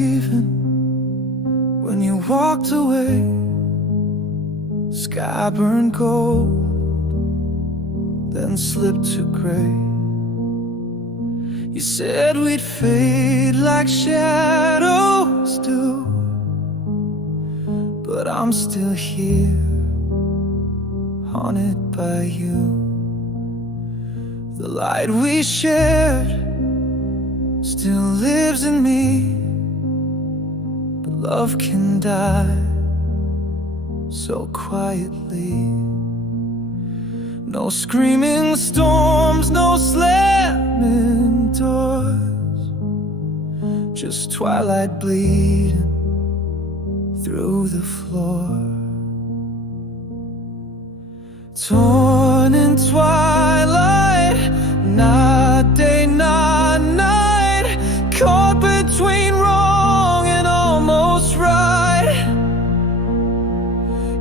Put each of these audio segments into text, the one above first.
leaving, when you walked away, sky burned gold, then slipped to gray. You said we'd fade like shadows do, but I'm still here, haunted by you. The light we shared still lives in me, but love can die so quietly. No screaming storms, no slamming doors, just twilight bleeding through the floor. Torn in twilight, not day, not night, caught between wrong and almost right.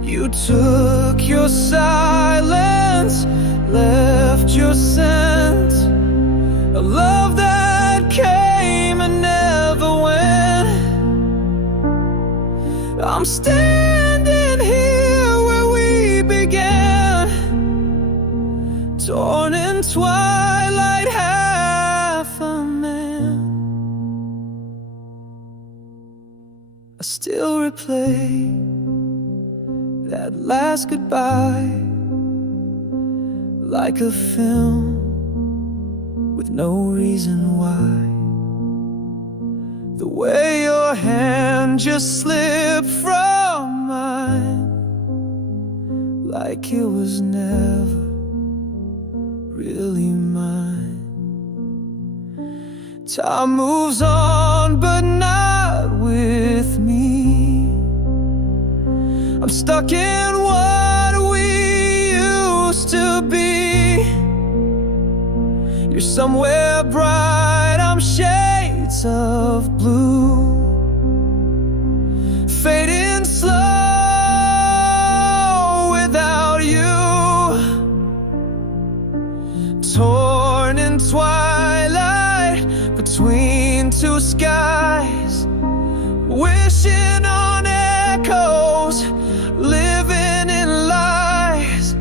You took your silence, left your scent, a love that came and never went. I'm standing here where we began, torn in twilight, half a man. I still replay that last goodbye like a film with no reason why. The way your hand just slipped from mine, like it was never really mine. Time moves on, but not with me. I'm stuck in what we used to be. You're somewhere bright, I'm shades of blue, fading slow without you. Torn in twilight between two skies, wishing on echoes, living in lies.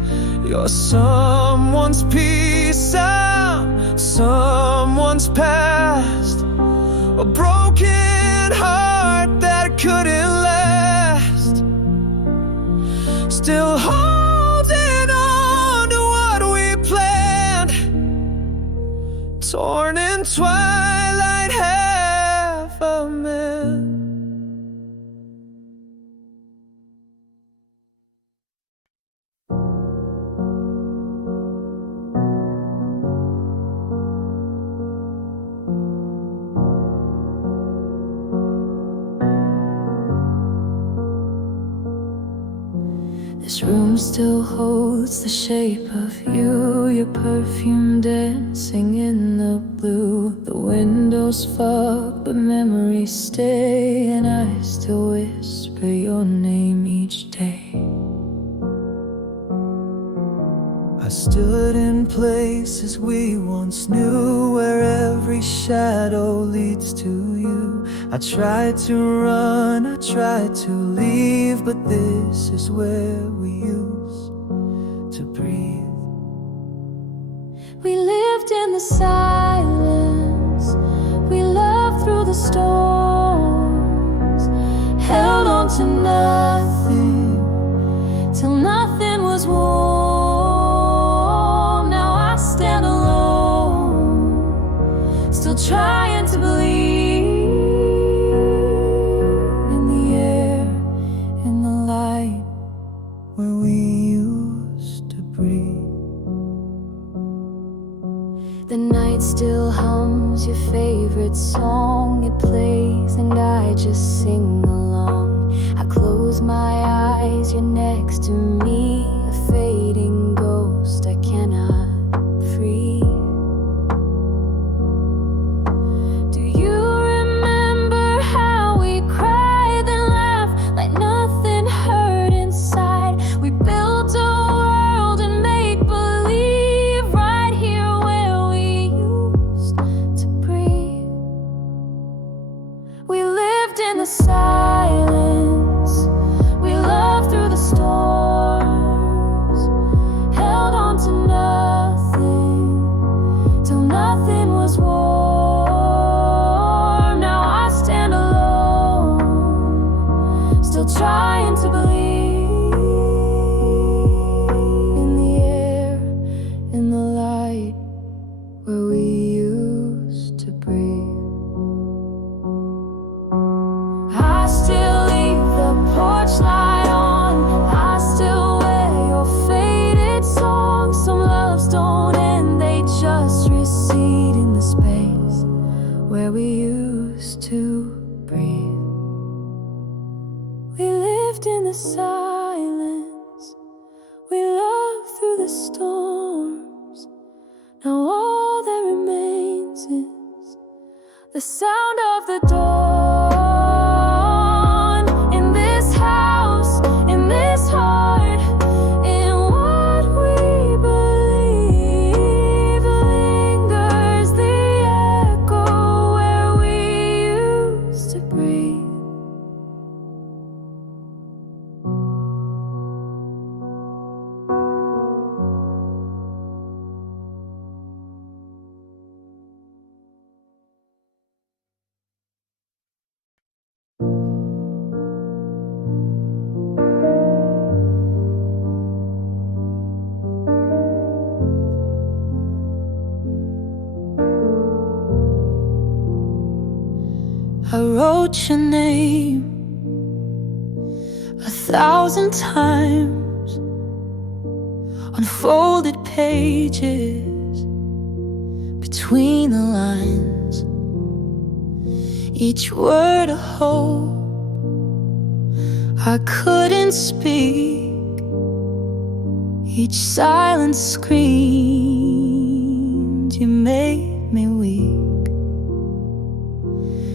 You're someone's peace, I'm someone's past, a broken heart that couldn't last. Still holding on to what we planned, torn in twilight, half a man. This room still holds the shape of you, your perfume dancing in the blue. The windows fog, but memories stay, and I still whisper your name each day. I stood in places we once knew, where every shadow leads to you. I tried to run, I tried to leave, but this is where we used to breathe. We lived in the silence, we loved through the storms, held on to nothing till nothing was warm. Now I stand alone, still trying to believe in the air, in the light where we used to breathe. The night still hums your favorite song, it plays and I just sing along. I close my eyes, you're next to me, a fading ghost I cannot free. Do you remember how we cried and laughed like nothing hurt inside? We built a world and make believe right here where we used to breathe. We lived lived in the silence, we loved through the storms, held on to nothing till nothing was warm. Now I stand alone, still trying to believe in the air, in the light where we used to breathe. I still leave the porch light on, I still wear your faded songs. Some loves don't end, they just recede in the space where we used to breathe. We lived in the silence, we loved through the storms. Now all that remains is the sound of the dawn. In this house, in this heart, in what we believe, lingers the echo where we used to breathe. I wrote your name 1,000 times on folded pages between the lines. Each word a hope I couldn't speak, each silence screamed, you made me weak.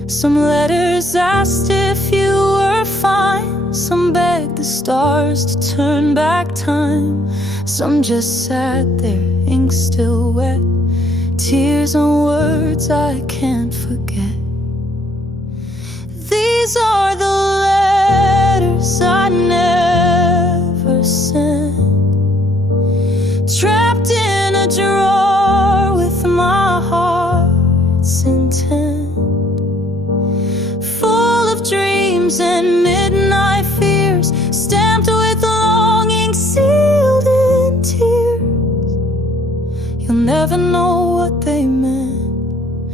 Some letters asked if you were fine, some begged the stars to turn back time. Some just sat there, ink still wet, tears on words I can't forget. These are the letters I never sent, trapped in a drawer with my heart's intent, dreams and midnight fears, stamped with longing, sealed in tears. You'll never know what they meant,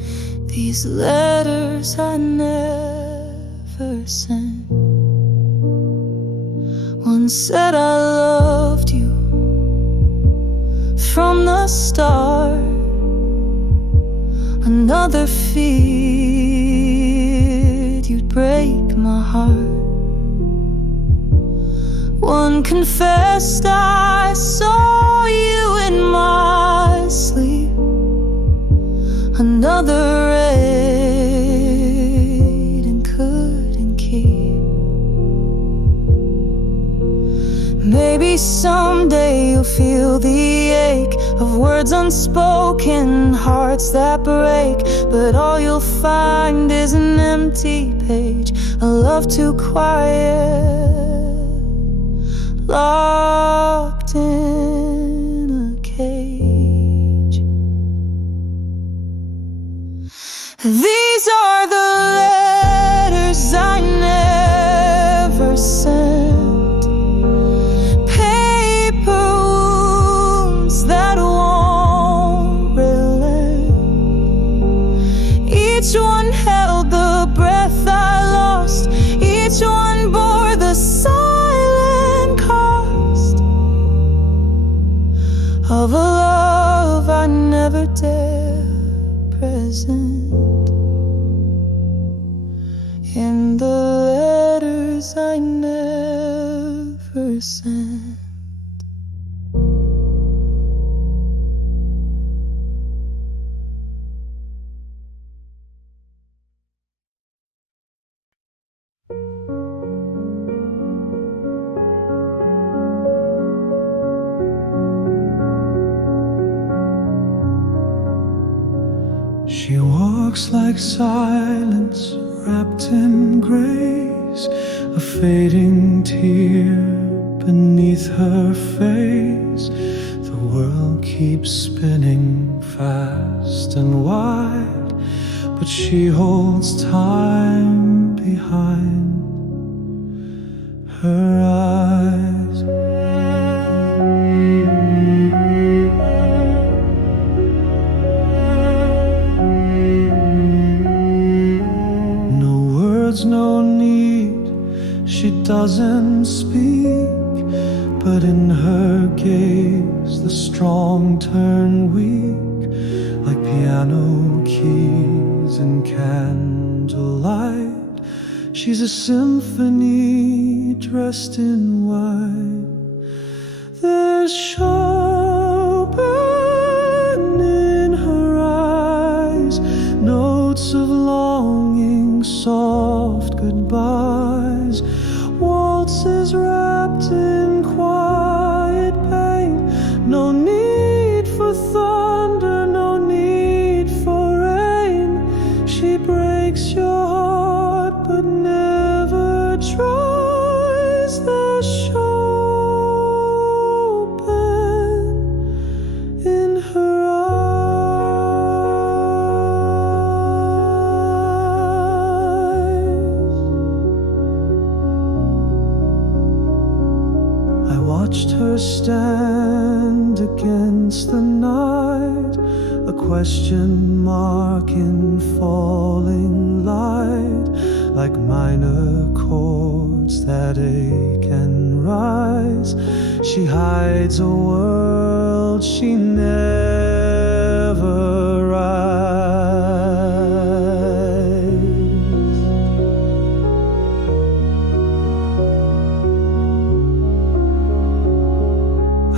these letters I never sent. One said I loved you from the start, another feared you'd break my heart. One confessed I saw you in my sleep, another read and couldn't keep. Maybe someday you'll feel the ache of words unspoken, hearts that break, but all you'll find is an empty page, a love too quiet, locked in a cage. These are the letters I never sent, paper wounds that won't relent. Each one held the breath I lost, each one bore the silent cost of a love I never dared present. In the letters I never sent. She walks like silence wrapped in gray. fading tear beneath her face. The world keeps spinning fast and wide, but she holds time behind her eyes. No words, no need, she doesn't speak, but in her gaze the strong turn weak, like piano keys in candlelight. She's a symphony dressed in white. There's Chopin in her eyes, notes of longing, soft goodbyes, waltzes wrapped in quiet pain. No need for thunder, no need for rain. She breaks your heart but never tries. There's Chopin in her eyes. I watched her stand against the night, a question mark in falling light, like minor chords that ache and rise. She hides a world she never writes.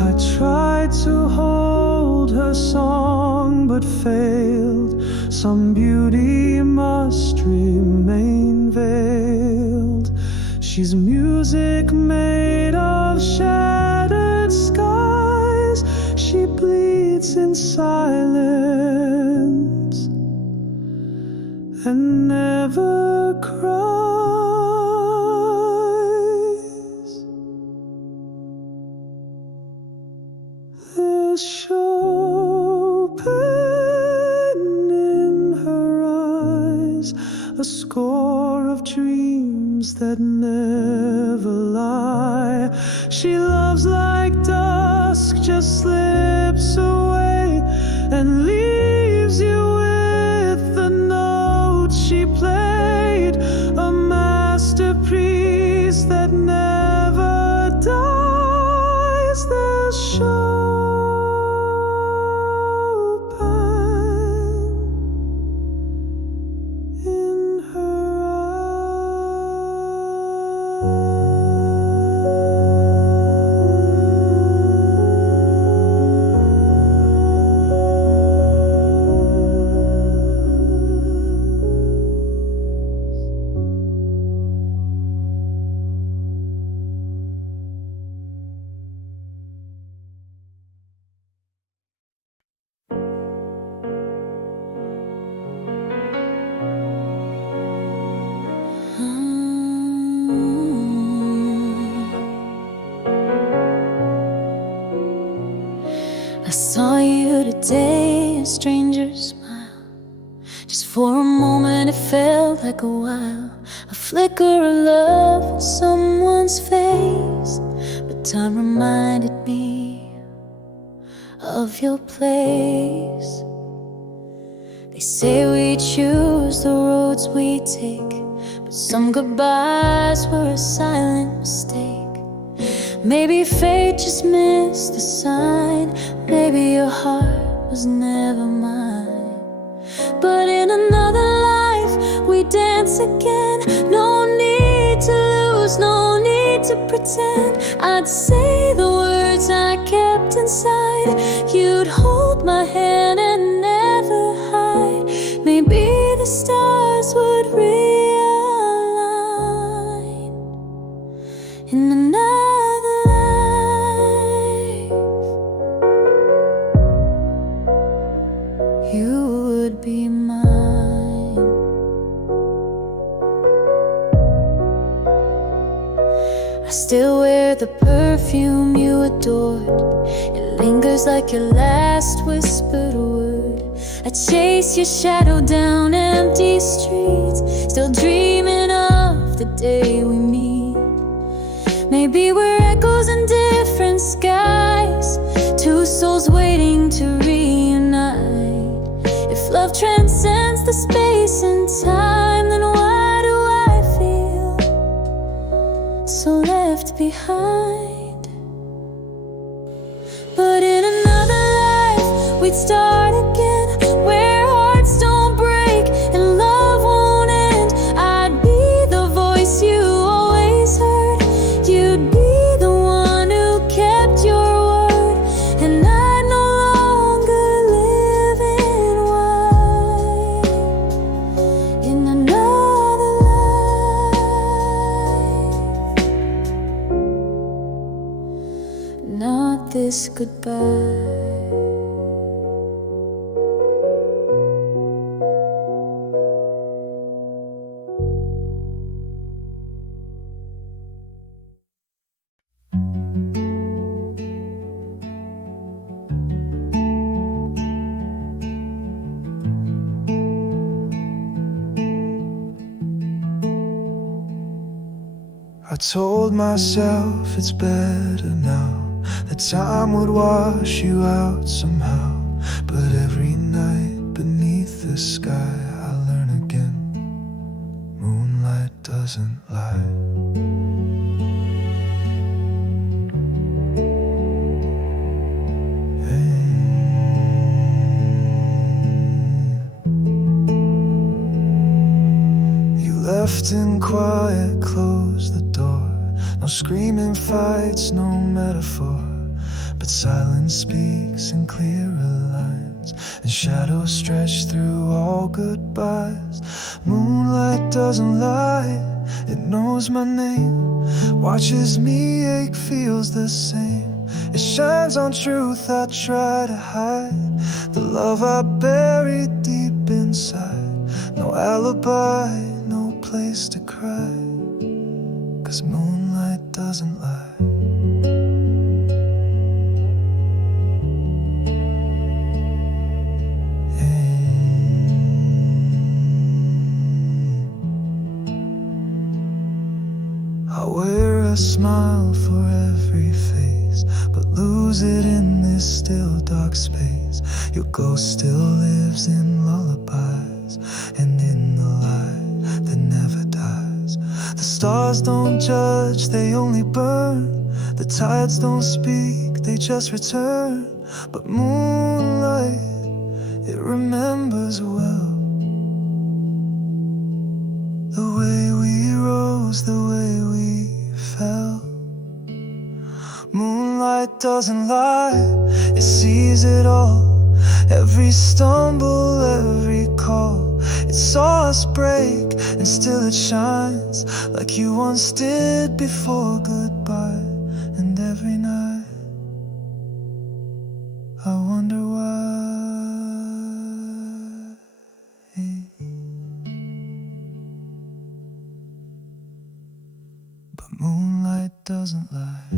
I tried to hold her song but failed. Some beauty must remain veiled. She's music made of shattered skies. She bleeds in silence and never cries. There's Chopin in her eyes, a score of dreams that never lie. She loves like dusk, just slips away and leaves you with the notes she played, a masterpiece that never dies. There's Chopin in her I saw you today, a stranger's smile. Just for a moment it felt like a while. A flicker of love on someone's face, but time reminded me of your place. They say we choose the roads we take, but some goodbyes were a silent mistake. Maybe fate just missed the sign. Maybe your heart was never mine. But in another life we dance again. No need to lose, no need to pretend. I'd say the words I kept inside. You'd hold my hand and never hide. Maybe the stars would realign in another life. You would be mine. still wear the perfume you adored. It lingers like your last whispered word. I chase your shadow down empty streets, still dreaming of the day we meet. Maybe we're echoes in different skies, two souls waiting to reunite. If love transcends the space and time, then why do I feel so left behind? But in another life, we'd start again, where hearts don't break and love won't end. I'd be the voice you always heard, you'd be the one who kept your word, and I'd no longer live in white. In another life, not this goodbye. I told myself it's better now, that time would wash you out somehow. But every night beneath the sky I learn again, moonlight doesn't lie. Left in quiet, close the door. No screaming fights, no metaphor, but silence speaks in clearer lines, and shadows stretch through all goodbyes. Moonlight doesn't lie, it knows my name, watches me ache, feels the same. It shines on truth I try to hide, the love I buried deep inside. No alibi, no place to cry, 'cause moonlight doesn't lie. I wear a smile for every face, but lose it in this still dark space. Your ghost still lives in lullabies, and in the light that never dies. The stars don't judge, they only burn. The tides don't speak, they just return. But moonlight, it remembers well, the way we rose, the way we fell. Moonlight doesn't lie, it sees it all. Every stumble, every call, it saw us break, and still it shines like you once did before goodbye. And every night I wonder why. But moonlight doesn't lie.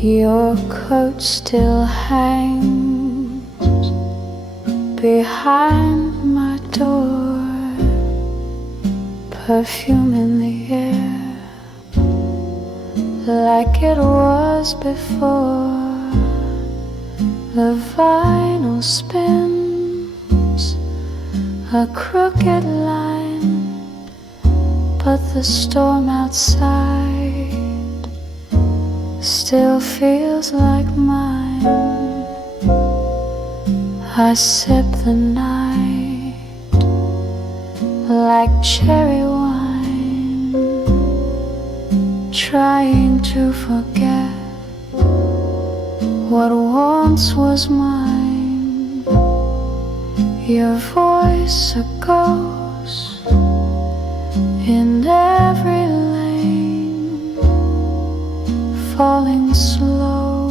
Your coat still hangs behind my door, perfume in the air like it was before. The vinyl spins a crooked line but the storm outside still feels like mine. I sip the night like cherry wine, trying to forget what once was mine. Your voice a ghost in every lane, falling slow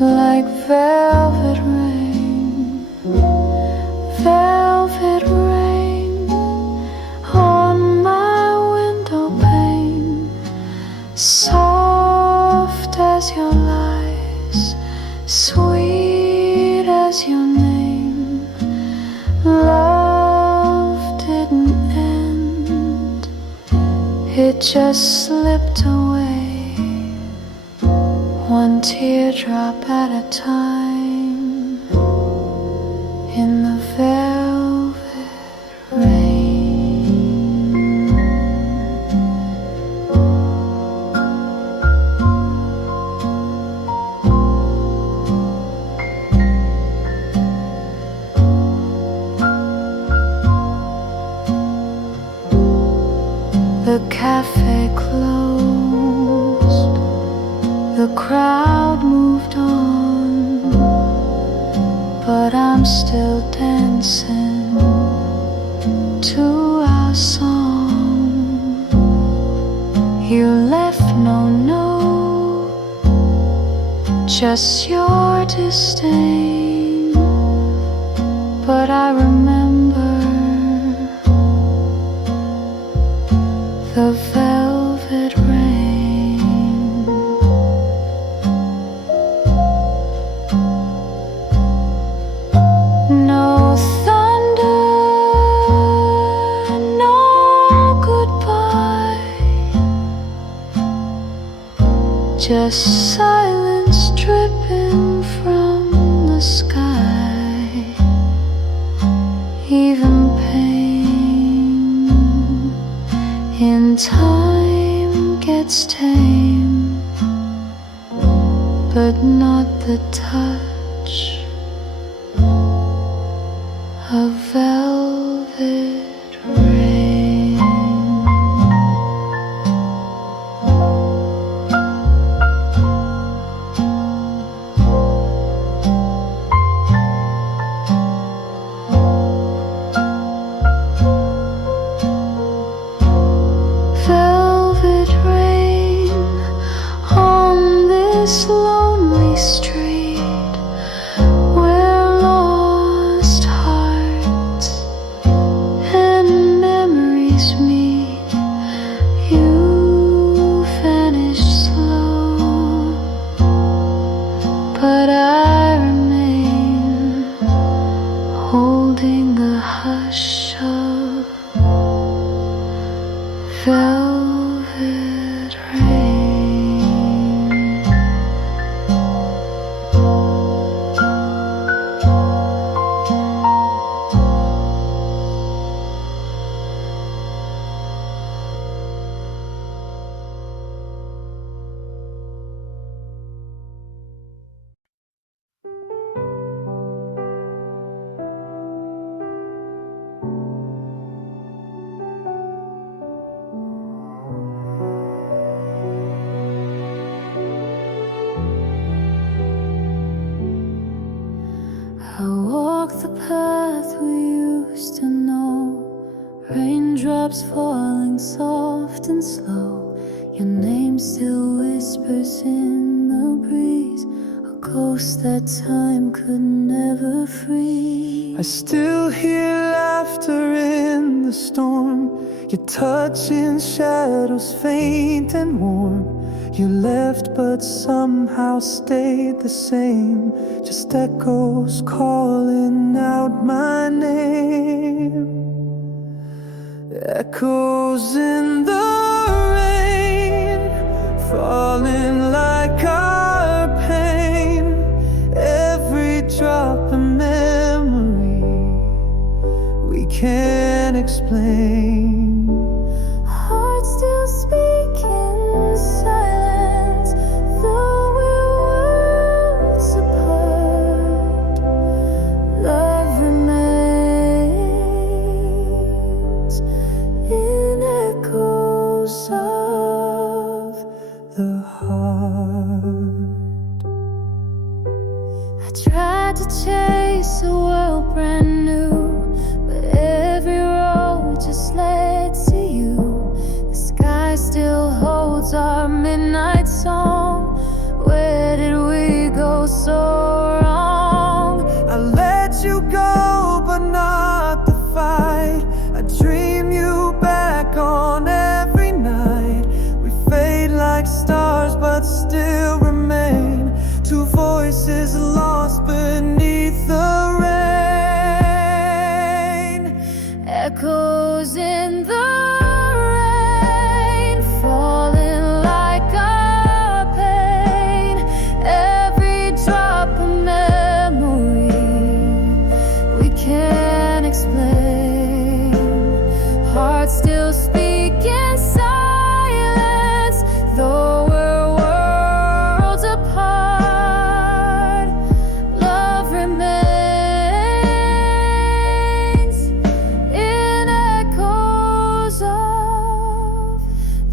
like velvet rain. Velvet rain on my window pane, soft as your lies, sweet as your name. Love didn't end, it just slipped away, one teardrop at a time, in the velvet rain. The cafe closed, the crowd moved on, but I'm still dancing to our song. You left no note, just your disdain, but I remember the velvet rain. No thunder, no goodbye, just silence dripping from the sky. Even pain in time gets tame, but not the touch of velvet rain. Velvet rain on this lonely street, where lost hearts and memories meet. You vanished slow, but I remain holding the hush of velvet rain. I walk the path we used to know, raindrops falling soft and slow. Your name still whispers in the breeze, a ghost that time could never free. I still hear laughter in the storm, your touch in shadows faint and warm. You left but somehow stayed the same, just echoes calling out my name. Echoes in the rain, falling like our pain. Every drop a memory we can't can't explain. Hearts still speak in silence, though we're worlds apart. Love remains in echoes of The heart. I tried to chase a world brand new, but every road just led to you. The sky still holds our midnight song. Where did we go so wrong? I let you go, but not the fight. I dream you back on every night. We fade like stars, but still remain. Two voices lost beneath the rain. Echoes in the rain, falling like a pain. Every drop a memory we can't explain. Hearts still speak in silence, though we're worlds apart. Love remains in echoes of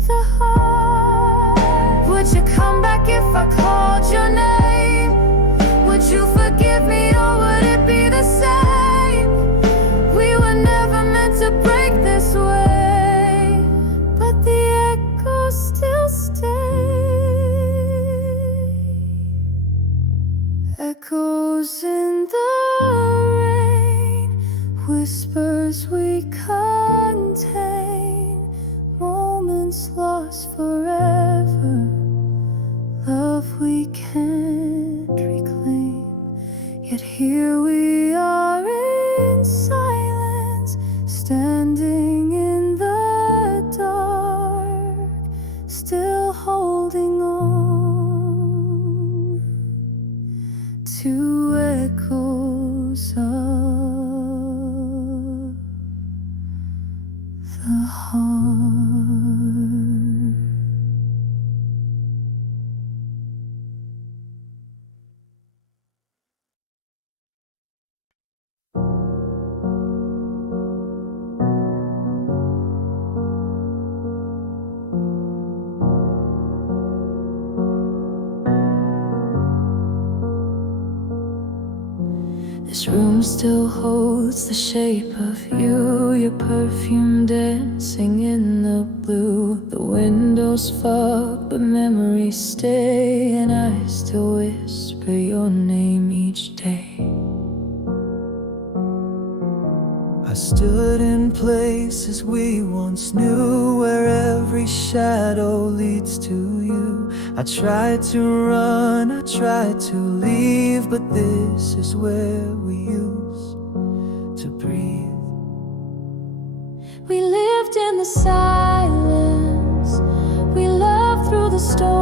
the heart. Would you come back if I called your name? Would you forgive me, or would it be the same? We were never meant to break this way, but the echoes still stay. Echoes in the rain, whispers we contain, moments lost forever, love we can't reclaim. Yet here we are in silence, standing in the dark, still holding on to echoes of the heart. This room still holds the shape of you, your perfume dancing in the blue. The windows fog, but memories stay, and I still whisper your name each day. I stood in places we once knew, where every shadow leads to you. I tried to run, I tried to leave, but this is where we used to breathe. We lived in the silence, we loved through the storms,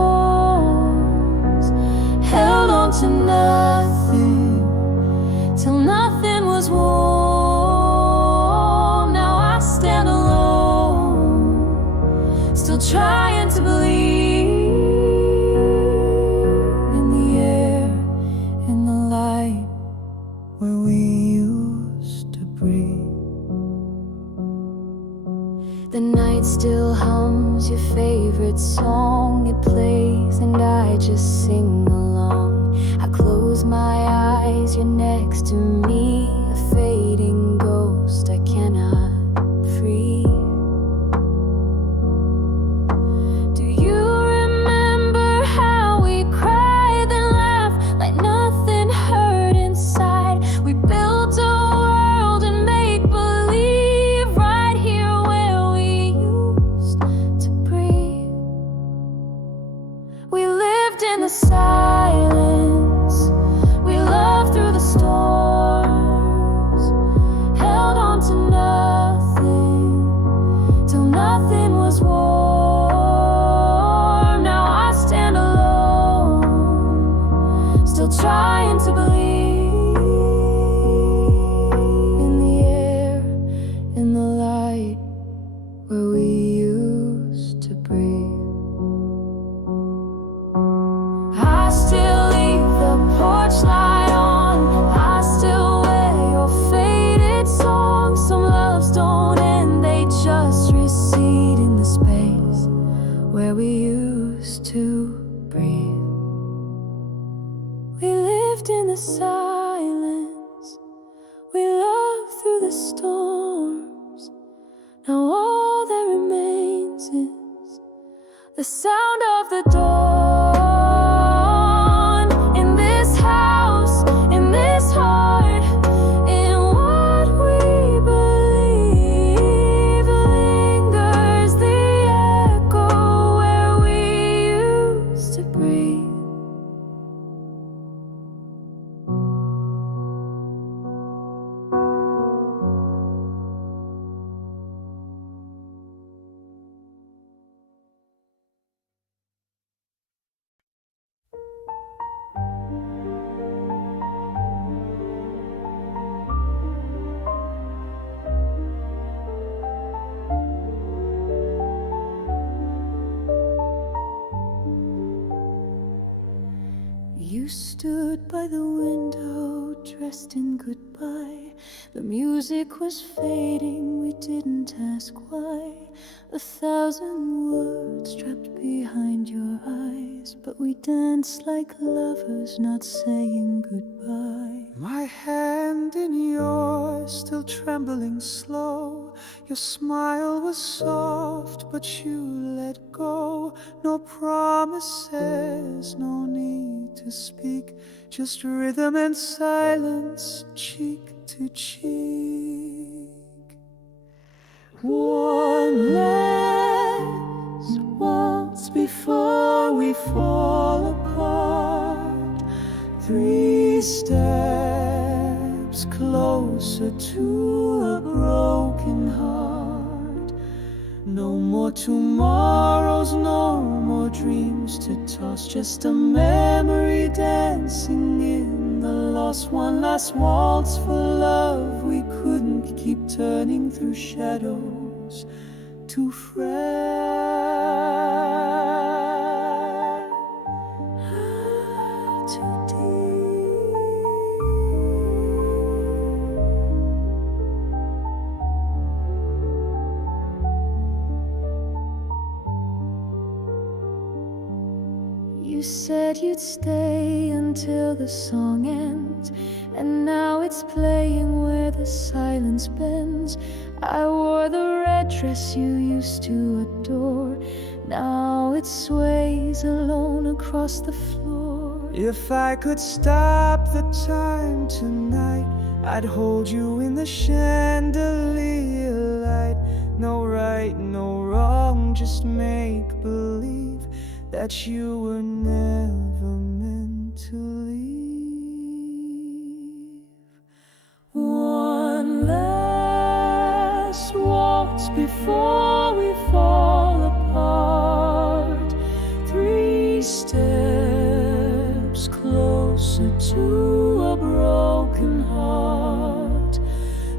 held on to nothing till nothing was warm. Now I stand alone, still trying to believe in the air, in the light where we used to breathe. The night still hums your favorite song. It plays and I just sing along. I close my eyes, you're next to me, a fading ghost I cannot free. Do you remember how we cried and laughed like nothing hurt inside? We built a world and make believe right here where we used to breathe. We lived in the silence, we loved through the storms, held the sound of the dawn. In this house, in this heart, in what we believe, lingers the echo where we used to breathe. You stood by the window, dressed in goodbye. The music was fading, we didn't ask why. 1,000 words trapped behind your eyes, but we danced like lovers, not saying goodbye. My hand in yours, still trembling slow. Your smile was soft, but you let go. No promises, no need to speak, just rhythm and silence, cheek to cheek. One last waltz before we fall apart. 3 steps closer to a broken heart. No more tomorrows, no more dreams to toss, just a memory dancing in the lost. One last waltz for love we couldn't keep, turning through shadows too frail, too deep. You said you'd stay until the song ends, and now it's playing where the silence bends. I wore the red dress you used to adore, now it sways alone across the floor. If I could stop the time tonight, I'd hold you in the chandelier light. No right, no wrong, just make believe that you were never meant to leave. One last waltz before we fall apart. 3 steps closer to a broken heart.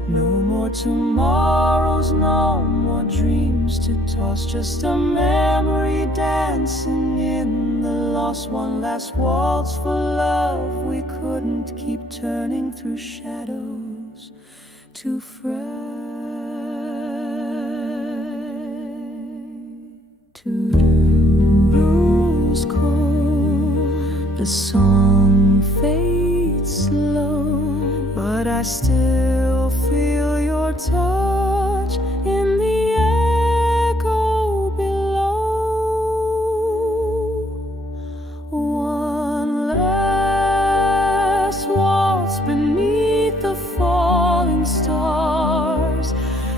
No more tomorrows, no more dreams to toss, just a memory dancing in the lost. One last waltz for love we couldn't keep, turning through shadows too frail to lose cold. The song fades slow, But I still feel your touch in the echo below. one last waltz beneath the falling stars.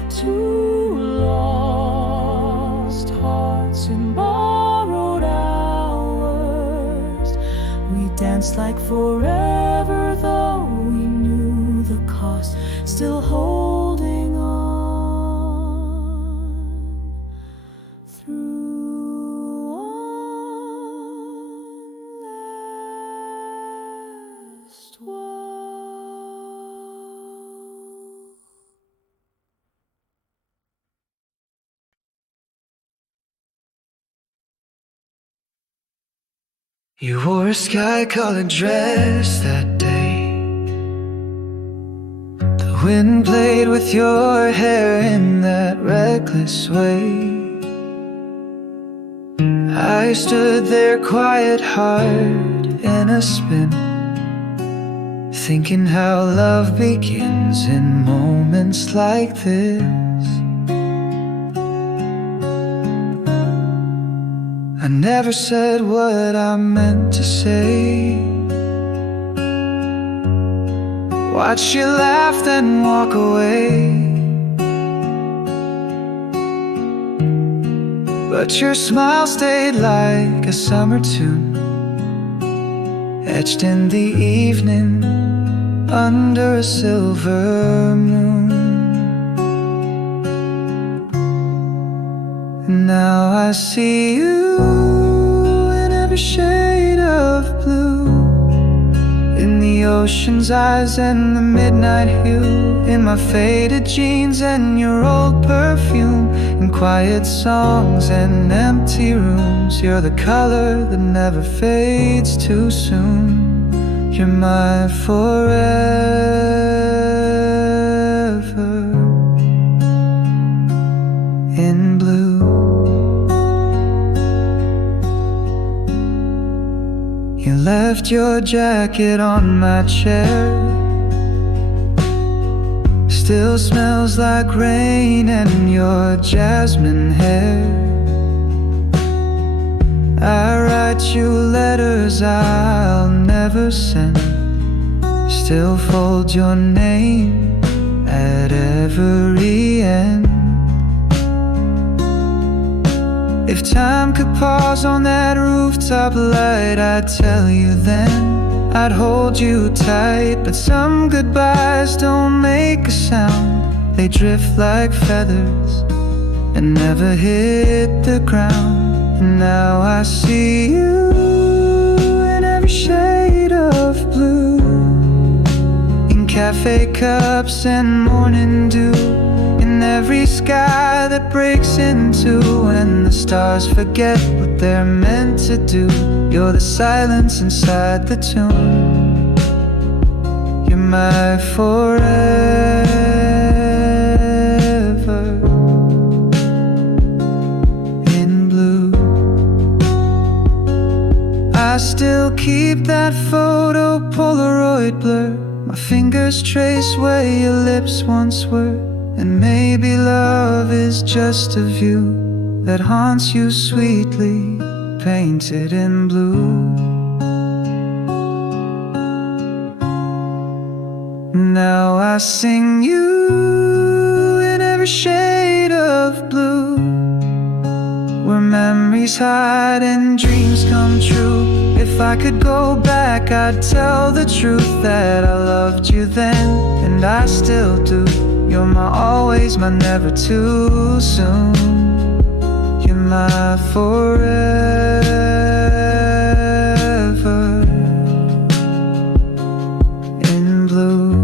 2 lost hearts in borrowed hours. We danced like forever, though we knew the cost. Still holding on through one last waltz. You wore a sky-colored dress that day. The wind played with your hair in that reckless way. I stood there quiet, heart in a spin, thinking how love begins in moments like this. I never said what I meant to say. Watch you laugh then walk away, but your smile stayed like a summer tune, etched in the evening under a silver moon. Now I see you in every shade of blue, in the ocean's eyes and the midnight hue, in my faded jeans and your old perfume, in quiet songs and empty rooms. You're the color that never fades too soon. You're my forever in blue. You left your jacket on my chair, still smells like rain and your jasmine hair. I write you letters I'll never send, still fold your name at every end. If time could pause on that rooftop light, I'd tell you then, I'd hold you tight. But some goodbyes don't make a sound, they drift like feathers and never hit the ground. And now I see you in every shade of blue, in cafe cups and morning dew, in every sky that breaks in two when the stars forget what they're meant to do. You're the silence inside the tune. You're my forever in blue. I still keep that photo Polaroid blur, my fingers trace where your lips once were. And maybe love is just a view that haunts you sweetly, painted in blue. Now I sing you in every shade of blue, where memories hide and dreams come true. If I could go back, I'd tell the truth that I loved you then, and I still do. You're my always, my never too soon. You're my forever in blue.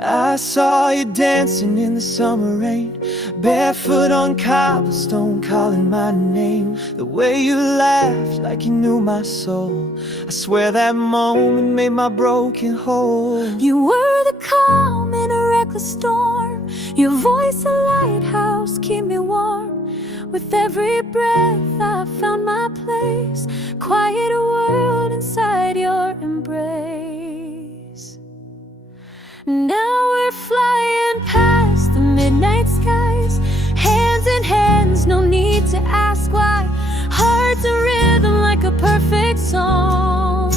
I saw you dancing in the summer rain, barefoot on cobblestone, calling my name. The way you laughed like you knew my soul, I swear that moment made my broken whole. You were the calm in a reckless storm, your voice a lighthouse, keep me warm. With every breath I found my place, quiet world inside your embrace. Now we're flying past the midnight skies, hands in hands, no need to ask why. Hearts a rhythm like a perfect song,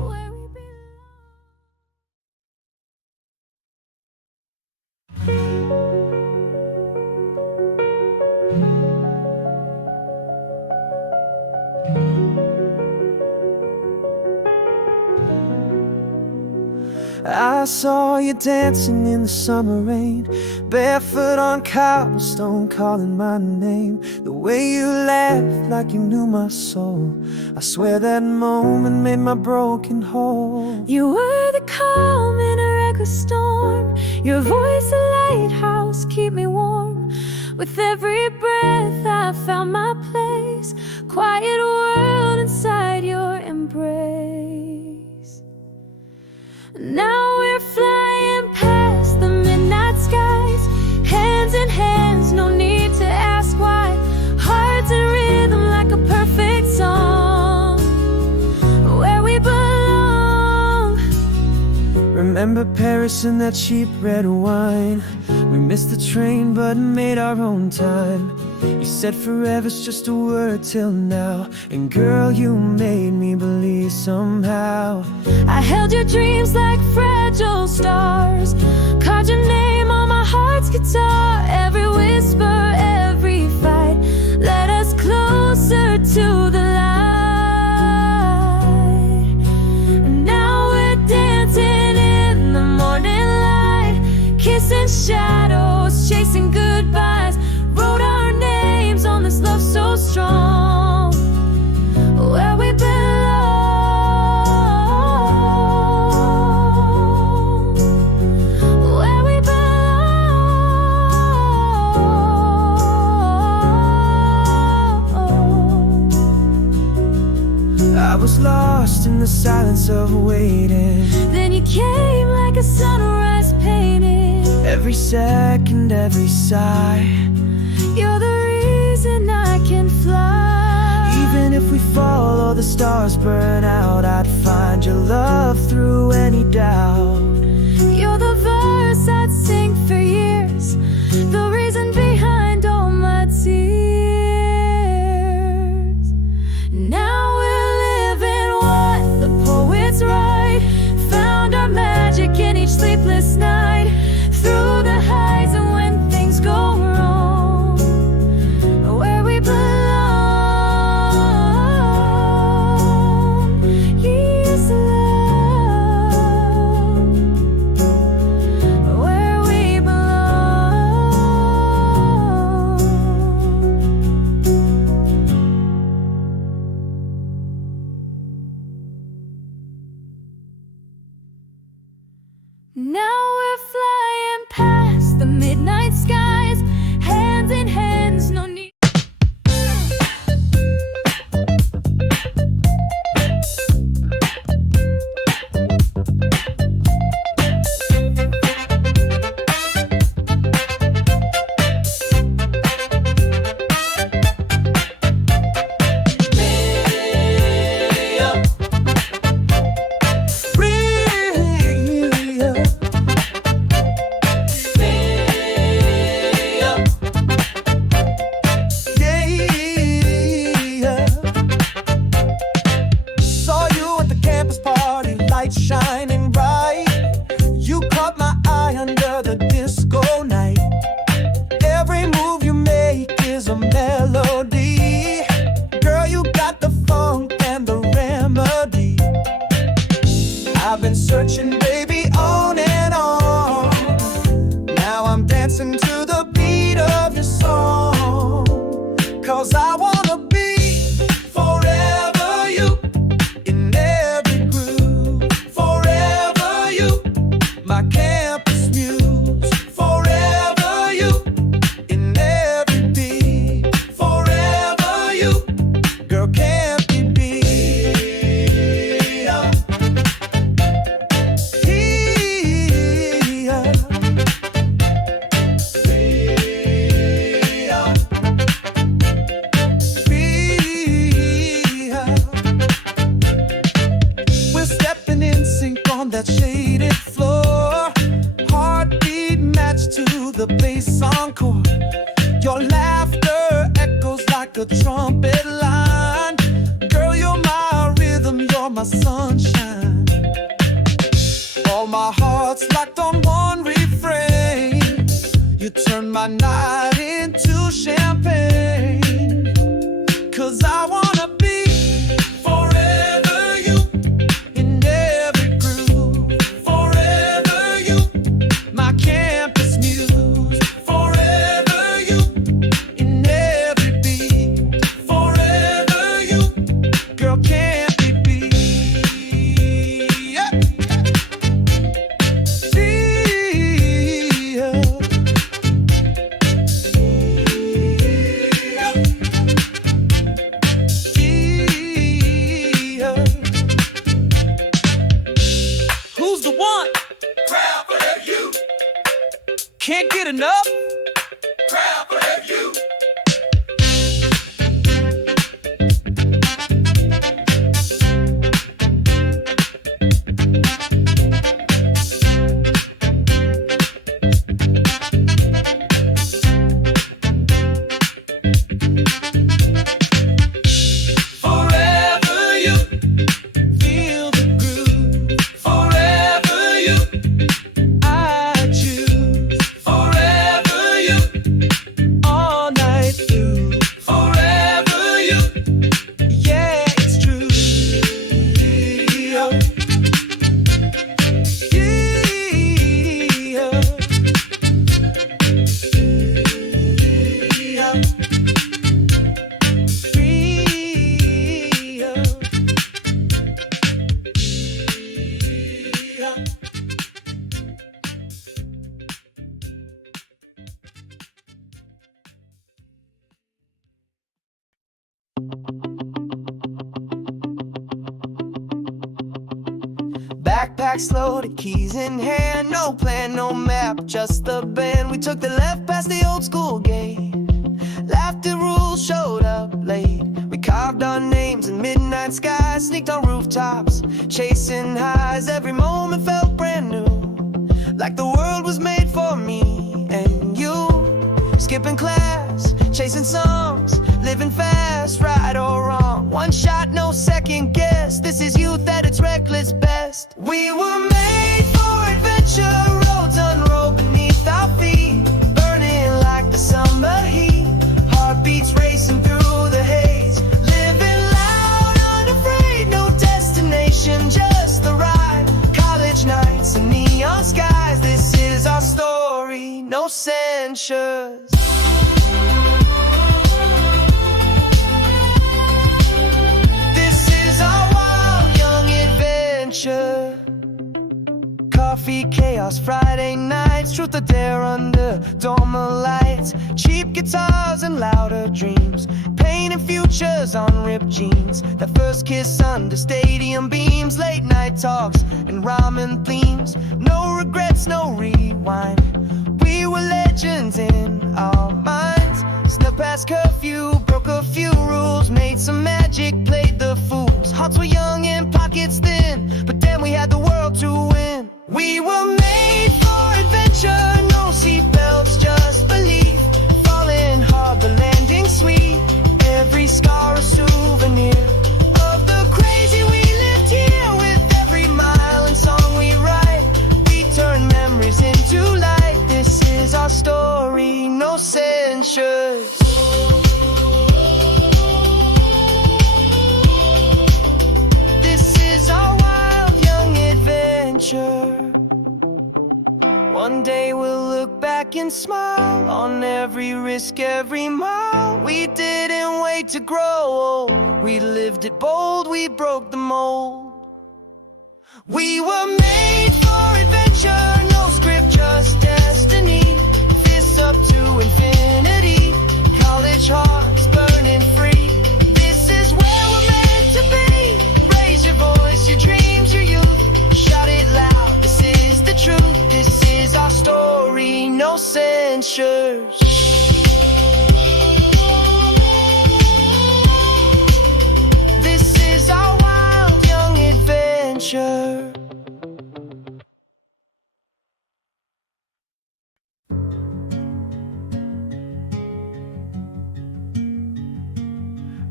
where we I saw you dancing in the summer rain, barefoot on cobblestone, calling my name. The way you laughed like you knew my soul, I swear that moment made my broken whole. You were the calm in a reckless storm, your voice a lighthouse, keep me warm. With every breath I found my place, quiet world inside your embrace. Now we're flying past Remember Paris and that cheap red wine. We missed the train but made our own time. You said forever's just a word till now. And girl, you made me believe somehow. I held your dreams like fragile stars, carved your name on my heart's guitar. Every whisper, every fight led us closer to the light. And now we're dancing in the morning light, kissing shadows, chasing goodbyes. Wrote our names on this love so strong, where we belong, where we belong. I was lost in the silence of waiting. Then you came like a sunrise painted Every second, every sigh. You're the reason I can fly. Even if we fall or the stars burn out, I'd find your love through any doubt. You're the verse I'd sing for years, the reason behind all my tears. Now we're living what the poets write, found our magic in each sleepless night. Through the highs and when things go wrong, where we belong is love, where we belong. Now we're flying past the midnight skies, hands in hands, no need. Saw you at the campus party, lights shining bright. You caught my eye under the disco night. Every move you make is a melody. Girl, you got the funk and the remedy. I've been searching, baby, on and on. Now I'm dancing to the beat of your song. 'Cause I wanna be forever you, in every groove. Forever you, my campus muse. Forever you, in every beat. Forever you, girl, can't be beat. We're stepping in sync on that shaded floor. Heartbeat matched to the bass encore. Your laughter echoes like a trumpet line. Girl, you're my rhythm, you're my sunshine. All my heart's locked on one refrain. You turn my night into champagne. 'Cause I wanna be forever you, in every groove. Forever you, my campus muse. Forever you, in every beat. Forever you, girl, can't be beat. Yeah. Who's the one? Crowd for have you. Can't get enough? Crowd for have you. you. Feel the groove. Forever you. I choose Forever you. all night through. Forever you. Yeah, it's true. Yeah. Backpacks loaded, keys in hand, no plan, no map, just the band. We took the left past the old school gate, laughed at rules, showed up late. We carved our names in midnight skies, sneaked on rooftops, chasing highs. Every moment felt brand new, like the world was made for me and you. Skipping class, chasing songs, living fast, right or wrong. One shot, no second guess. This is youth at its reckless best. We were made for adventure, roads unrolled beneath our feet, burning like the summer heat. Heartbeats racing through the haze, living loud, unafraid. No destination, just the ride. College nights and neon skies. This is our story, no censures. Coffee, chaos, Friday nights, truth or dare under dormer lights. Cheap guitars and louder dreams, painting futures on ripped jeans. That first kiss under stadium beams, late night talks and ramen themes. No regrets, no rewind. We were legends in our minds. Snuck past curfew, broke a few rules, made some magic, played the fools. Hearts were young and pockets thin, but then we had the world to win. We were made for adventure, no seatbelts, just belief. Falling hard, the landing sweet. Every scar a souvenir of the crazy we lived here. With every mile and song we write, we turn memories into light. This is our story, no censures. This is our wild young adventure. One day we'll look back and smile on every risk, every mile. We didn't wait to grow old, we lived it bold, we broke the mold. We were made for adventure, no script, just destiny. Fists up to infinity, college hearts burning free. This is where we're meant to be. Raise your voice, your dreams, your youth. Shout it loud, this is the truth. This is our story, no censures. This is our wild young adventure.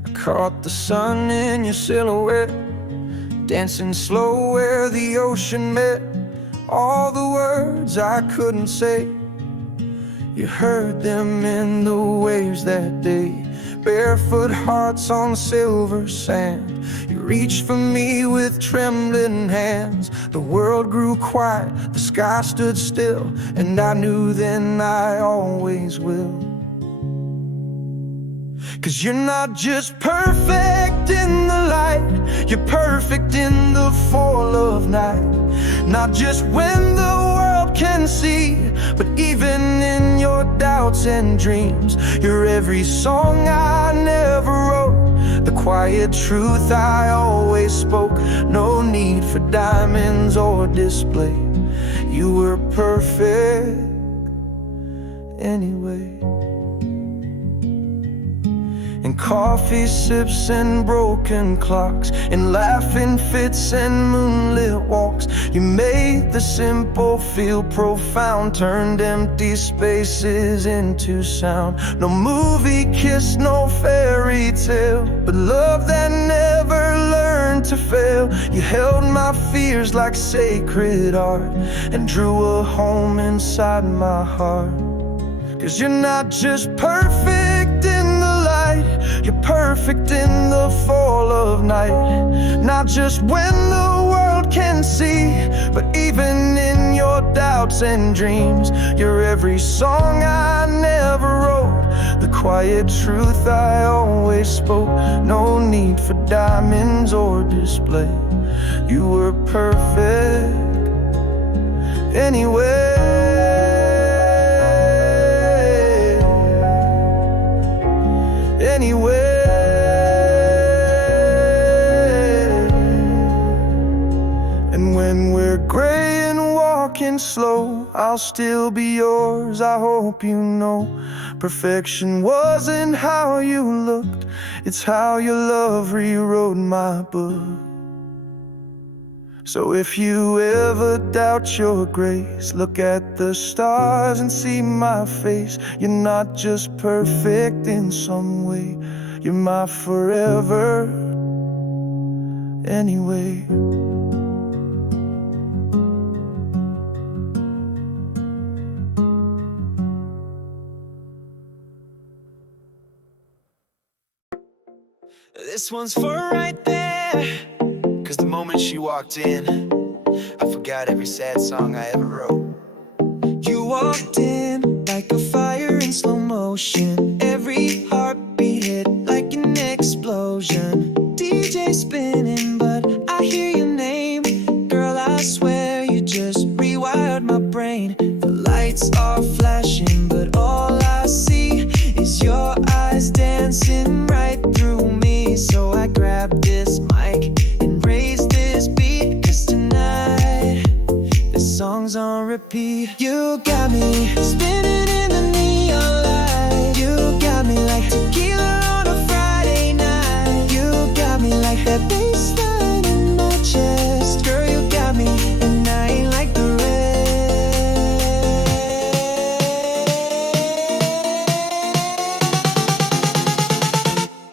I caught the sun in your silhouette, dancing slow where the ocean met. All the words I couldn't say, you heard them in the waves that day. Barefoot hearts on silver sand, you reached for me with trembling hands. The world grew quiet, the sky stood still, and I knew then I always will. 'Cause you're not just perfect in the light, you're perfect in the fall of night. Not just when the world can see, but even in your doubts and dreams. You're every song I never wrote, the quiet truth I always spoke. No need for diamonds or display, you were perfect anyway. And coffee sips and broken clocks, and laughing fits and moonlit walks. You made the simple feel profound, turned empty spaces into sound. No movie kiss, no fairy tale, but love that never learned learned to fail. You held my fears like sacred art and drew a home inside my heart. 'Cause you're not just perfect in the light, you're perfect in the fall of night. Not just when the world can see, but even in your doubts and dreams. You're every song I never wrote, the quiet truth I always spoke. No need for diamonds or display. You were perfect anyway. Anyway. And when we're gray and walking slow, I'll still be yours, I hope you know. Perfection wasn't how you looked, it's how your love rewrote my book. So if you ever doubt your grace, look at the stars and see my face. You're not just perfect in some way, you're my forever anyway. This one's for right there, 'cause the moment she walked in, I forgot every sad song I ever wrote. You walked in like a fire in slow motion. Every heartbeat hit like an explosion. DJ spinning, but I hear your name. Girl, I swear you just rewired my brain. The lights are flashing, but all I see is your eyes dancing right through me. So I grabbed this mic and raised this beat, 'cause tonight this song's on repeat. You got me spinning in the neon light. You got me like tequila on a Friday night. You got me like that bass line in my chest. Girl, you got me and I ain't like the rest.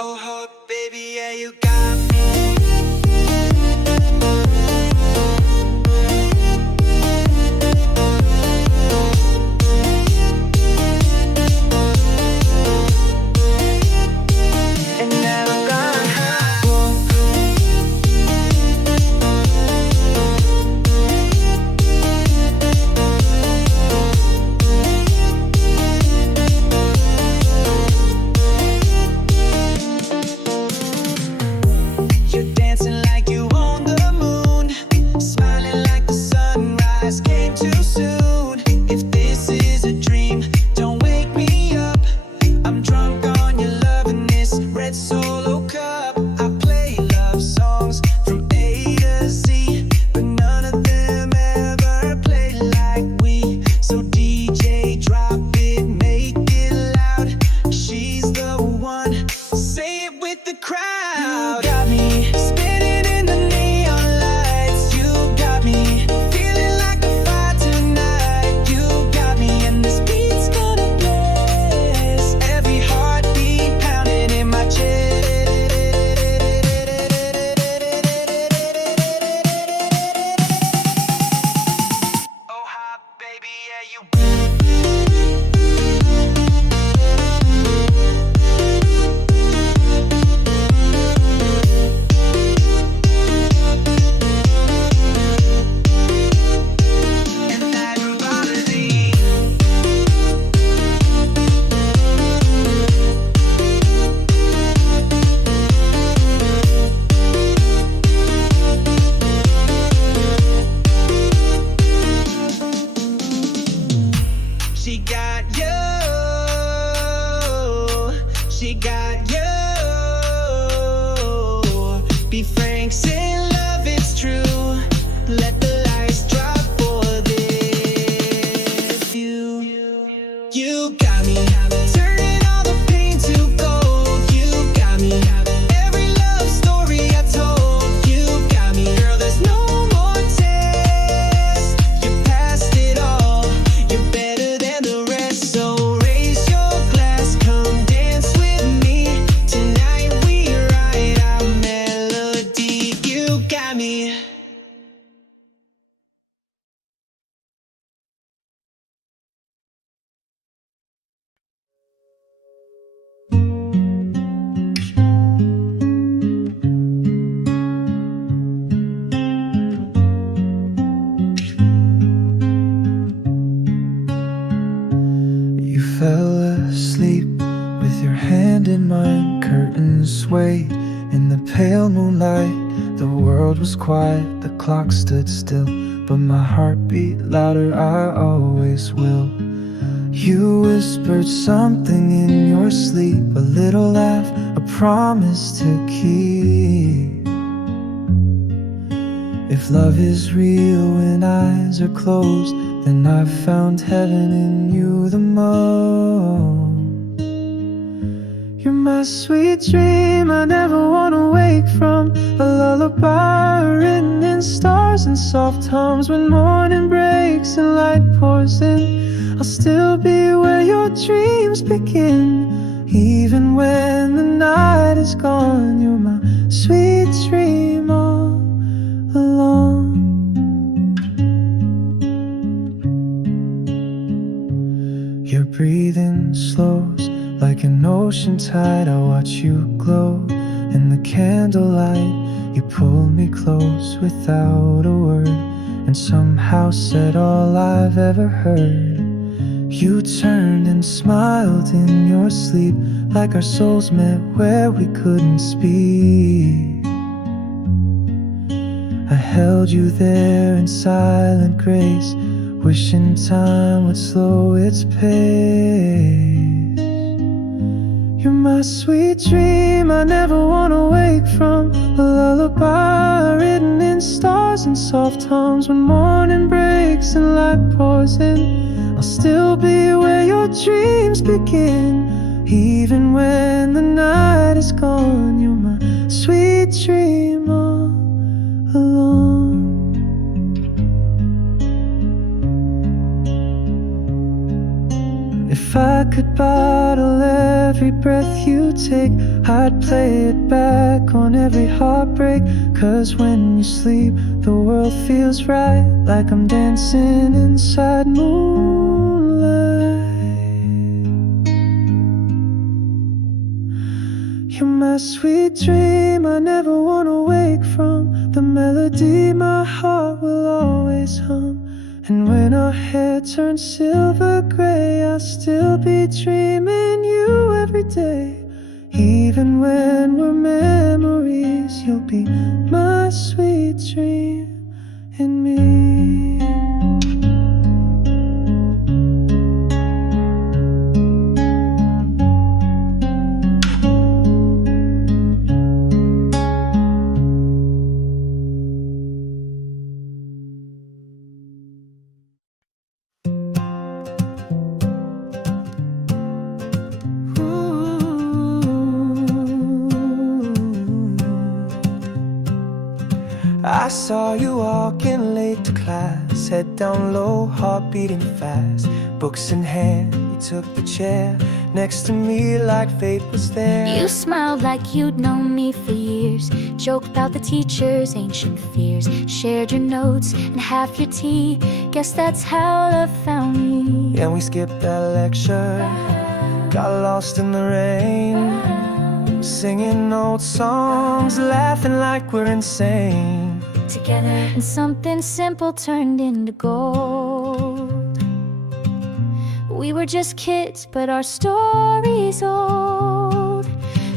Oh, baby, yeah, you got me. me. You fell asleep with your hand in mine. Curtains swayed in the pale moonlight. The world was quiet, the clock stood still, but my heart beat louder, I always will. You whispered something in your sleep, a little laugh, a promise to keep. If love is real when eyes are closed, then I've found heaven in you the most. You're my sweet dream I never want to wake from, a lullaby written in stars and soft hums. When morning breaks and light pours in, I'll still be where your dreams begin. Even when the night is gone, you're my sweet dream all along. Your breathing slows like an ocean tide. I watch you glow in the candlelight. You pulled me close without a word, and somehow said all I've ever heard. You turned and smiled in your sleep, like our souls met where we couldn't speak. I held you there in silent grace, wishing time would slow its pace. You're my sweet dream I never want to wake from, a lullaby written in stars and soft hums. When morning breaks and light pours in, I'll still be where your dreams begin. Even when the night is gone, you're my sweet dream all along. If I could bottle every breath you take, I'd play it back on every heartbreak. 'Cause when you sleep, the world feels right, like I'm dancing inside moonlight. You're my sweet dream I never want to wake from, the melody my heart will always hum. And when our hair turns silver gray, I'll still be dreaming you every day. Even when we're memories, you'll be my sweet dream in me. I saw you walking late to class, head down low, heart beating fast. Books in hand, you took the chair next to me like fate was there. You smiled like you'd known me for years, joked about the teacher's ancient fears, shared your notes and half your tea. Guess that's how love found me. And we skipped that lecture, got lost in the rain, singing old songs, laughing like we're insane. Together, and something simple turned into gold. We were just kids, but our story's old.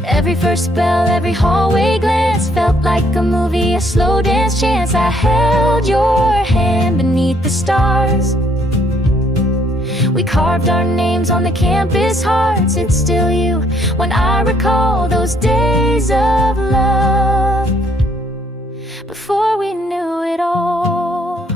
Every first bell, every hallway glance felt like a movie, a slow dance chance. I held your hand beneath the stars. We carved our names on the campus hearts. It's still you when I recall those days of love, before we knew it all.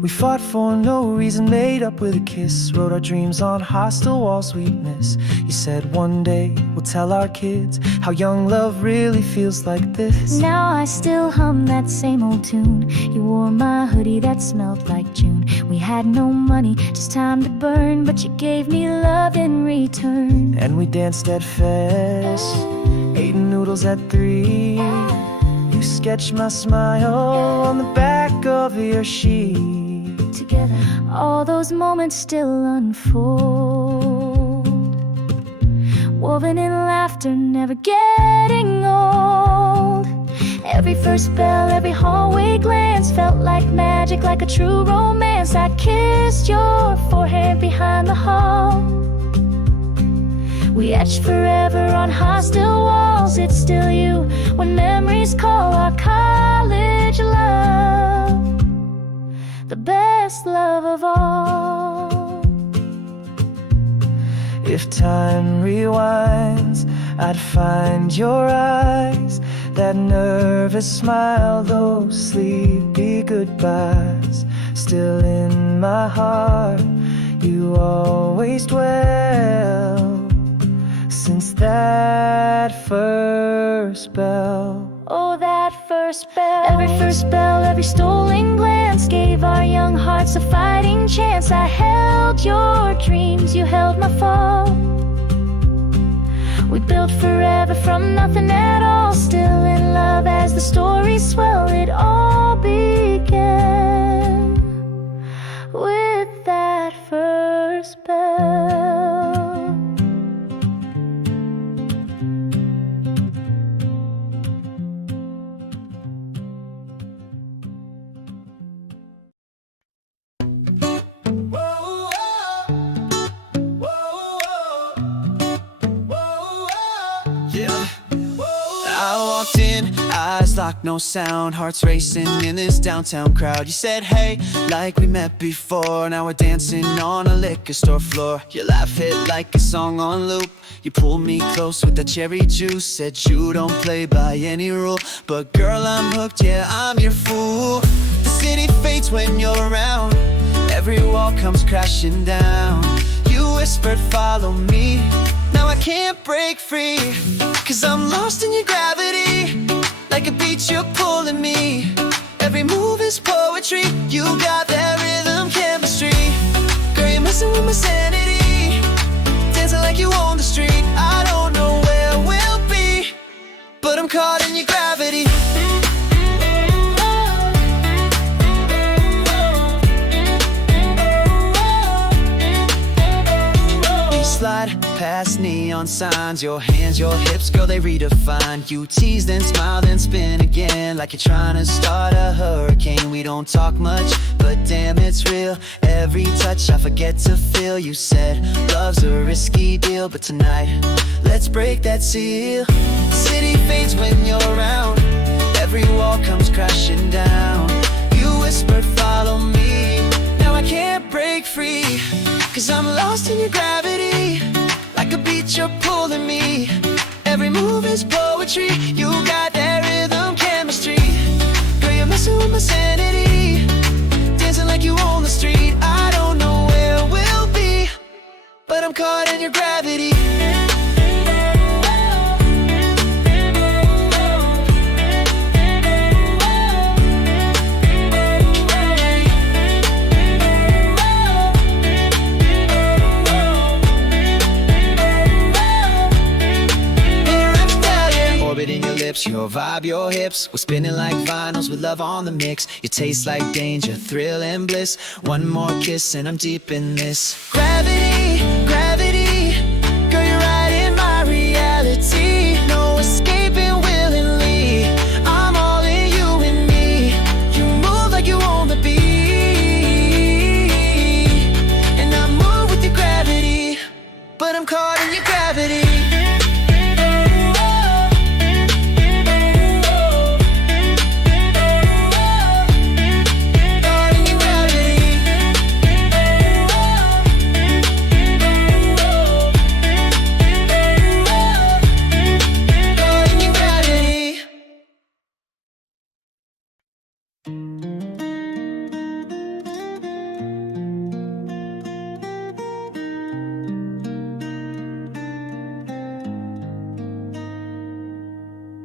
We fought for no reason, made up with a kiss, wrote our dreams on hostile walls we'd miss. You said one day we'll tell our kids how young love really feels like this. Now I still hum that same old tune. You wore my hoodie that smelled like June. We had no money, just time to burn, but you gave me love in return. And we danced at fest, eating noodles pencils at 3. You sketched my smile on the back of your sheet. Together, all those moments still unfold, woven in laughter, never getting old. Every first bell, every hallway glance felt like magic, like a true romance. I kissed your forehead behind the hall. We etched forever on hostile walls. It's still you when memories call. Our college love, the best love of all. If time rewinds, I'd find your eyes, that nervous smile, those sleepy goodbyes. Still in my heart, you always dwell. Since that first bell, oh, that first bell. Every first bell, every stolen glance gave our young hearts a fighting chance. I held your dreams, you held my fall. We built forever from nothing at all. Still in love as the stories swell. It all began with that first bell. Eyes locked, no sound, hearts racing in this downtown crowd. You said hey, like we met before. Now we're dancing on a liquor store floor. Your laugh hit like a song on loop. You pulled me close with the cherry juice. Said you don't play by any rule, but girl, I'm hooked, yeah, I'm your fool. The city fades when you're around, every wall comes crashing down. You whispered, follow me. Now I can't break free, 'cause I'm lost in your gravity. Like a beat, you're pulling me. Every move is poetry. You got that rhythm chemistry. Girl, you're messing with my sanity. Dancing like you own the street. I don't know where we'll be, but I'm caught in your gravity. Slide past neon signs, your hands, your hips, girl, they redefine. You tease, then smile, then spin again, like you're trying to start a hurricane. We don't talk much, but damn, it's real. Every touch I forget to feel. You said love's a risky deal, but tonight, let's break that seal. City fades when you're around, every wall comes crashing down. You whispered, follow me. Now I can't break free, 'cause I'm lost in your gravity. Like a beat, you're pulling me. Every move is poetry. You got that rhythm chemistry. Girl, you're messing with my sanity. Dancing like you own the street. I don't know where we'll be, but I'm caught in your gravity. In your lips, your vibe, your hips, we're spinning like vinyls with love on the mix. You taste like danger, thrill and bliss. One more kiss and I'm deep in this. Gravity, gravity, girl, you're right in my reality. No escaping willingly. I'm all in you and me. You move like you own the beat, and I move with your gravity, but I'm caught in your gravity.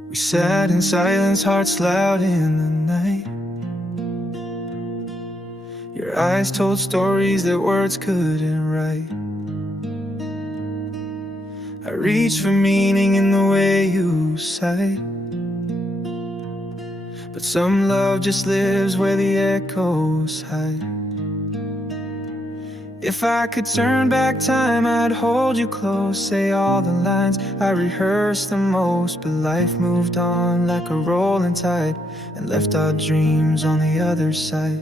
We sat in silence, hearts loud in the night. Your eyes told stories that words couldn't write. I reach for meaning in the way you sigh. But some love just lives where the echoes hide. If I could turn back time, I'd hold you close, say all the lines I rehearsed the most. But life moved on like a rolling tide and left our dreams on the other side.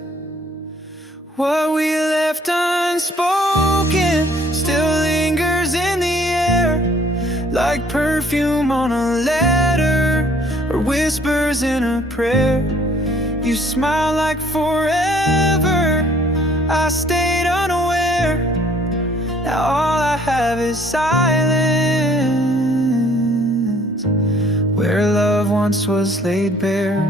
What we left unspoken still lingers in the air, like perfume on a letter or whispers in a prayer. You smile like forever, I stayed unaware. Now all I have is silence, where love once was laid bare.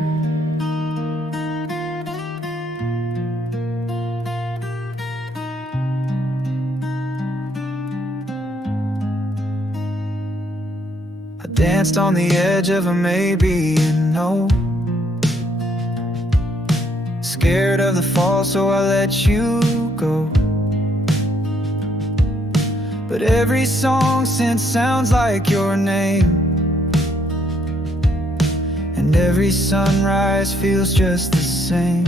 I danced on the edge of a maybe and no, scared of the fall, so I let you go. But every song since sounds like your name, and every sunrise feels just the same.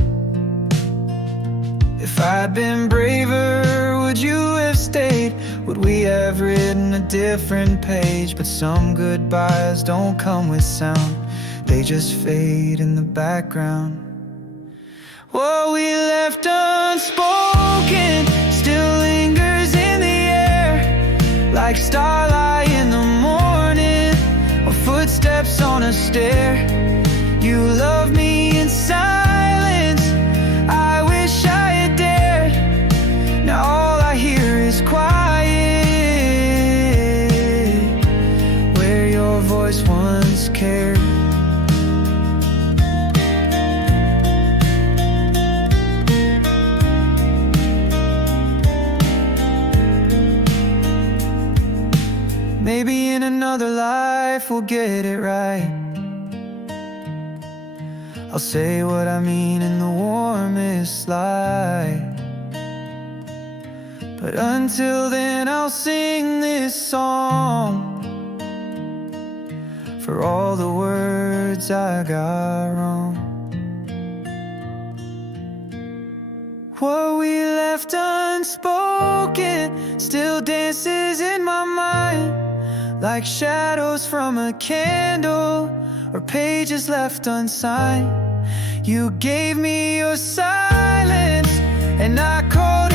If I'd been braver, would you have stayed? Would we have written a different page? But some goodbyes don't come with sound, they just fade in the background. What we left unspoken still lingers in the air, like starlight in the morning or footsteps on a stair. You love me in silence, I wish I had dared. Now all I hear is quiet, where your voice once cared. Maybe in another life we'll get it right. I'll say what I mean in the warmest light. But until then I'll sing this song for all the words I got wrong. What we left unspoken still dances in my mind, like shadows from a candle or pages left unsigned. You gave me your silence and I called